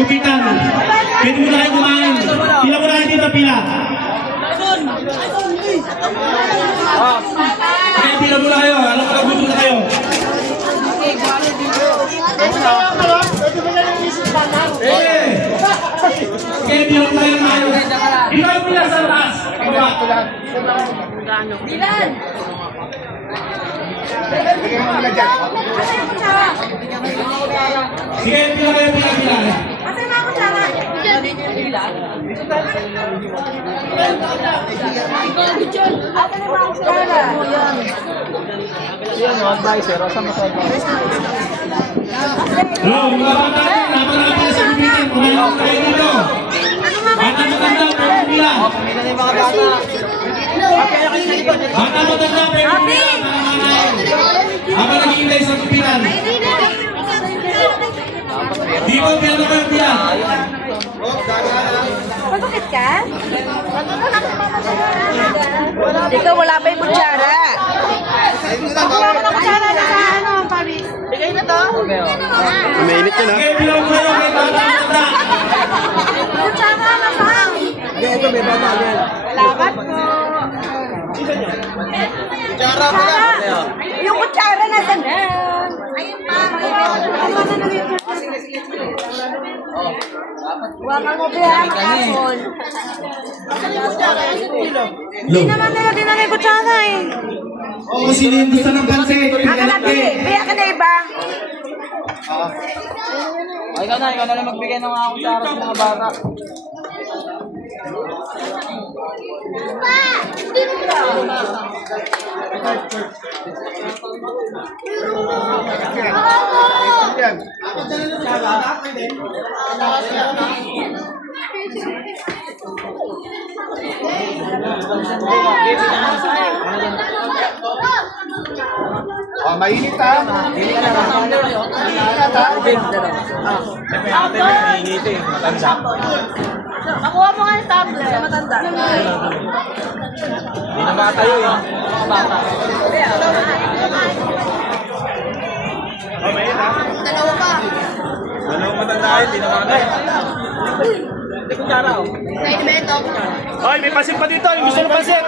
gupitan. Pwede mo na kayo kumain. Pila mo na kayo dito, pila. Okay, pila mo na kayo. Alam ko na gutom na kayo. Okay, pila mo na kayo na kayo. Ikaw yung pila sa taas. Bilan! Sige, pila kayo, pila. Asa na ako sana? Asa na ako sana? Yan, mga advisor. Asa mo sa advisor? Hello, mga bata rin. Napalapin sa gupitan. Kumain kayo dito. Bata matanda, pwede pila. Pamilya na yung mga bata. Bata matanda, pwede pila. Habang naghihintay sa gupitan. Di ko pila na kayo pila. Magkakit ka? Ikaw wala pa yung kutsara. Wala pa na kutsara na sa ano, Paris. Bigay na to? Mainit yun, ha? Okay, pila mo kayo kay bata matanda. Kutsara na pa. Hindi, ito may bata yan. Salamat po. Kutsara mo na. Yung kutsara na sa ayun pa. Wala mo biya kahapon. Hindi naman nila dinagay kutsara eh. Oo, sino yung gusto ng pansit? Aka na biya ka na iba. Ikaw na lang magbigay ng mga kutsara sa mga bata. Oh, mainit ha. Nakuha mo nga yung tablet. Matanda. Hindi na makatayo eh. Bata. Oh, mainit ha. Dalawa pa. Walang matanda yun, hindi na makatayo. Hindi kutsara, oh. Pwede ba ito? Hoy, may pansit pa dito. Yung gusto ng pansit.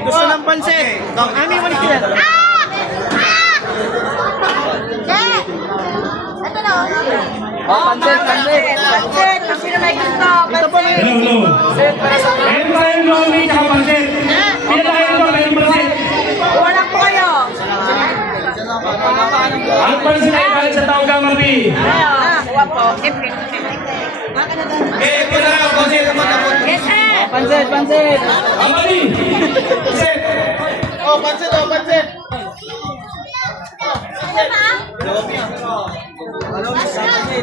Gusto ng pansit. Ami, walis yan. Ito na. Pansit. Pansit. Sino may gusto? Ito pa may Hello, hello. Meron tayong lomi tsaka pansit. Pila na kayo dito, mayroong pansit. Wala po kayo. Ang pansit ay galing sa tao Gamabi. Kuha po. Eh, ito na lang, pansit. Yes, sir. Pansit. Gamabi. Pansit. Oh, pansit, oh, pansit.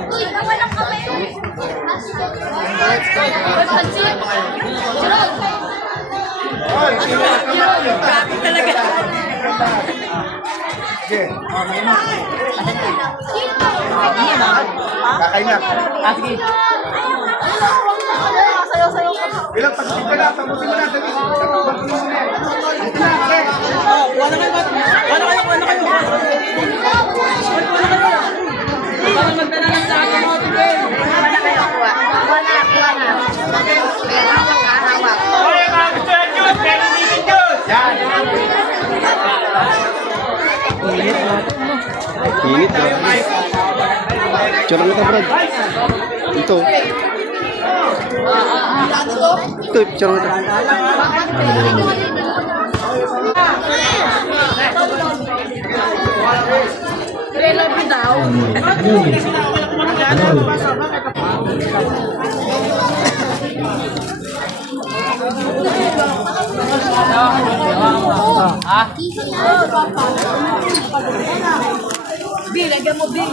Uy, nawalan kami. Pansit. Oy, Grabe talaga. sige. Kakain na. Sayo-sayo. Ilang tagusin ka na, tagusin mo na. Hoy, mga gusto yan yun. Meron din yun. Yan. Init na. Tsura na ka, Brad. Ito. Ito, tsura na. Love daw. Bi, lagyan mo, Bi.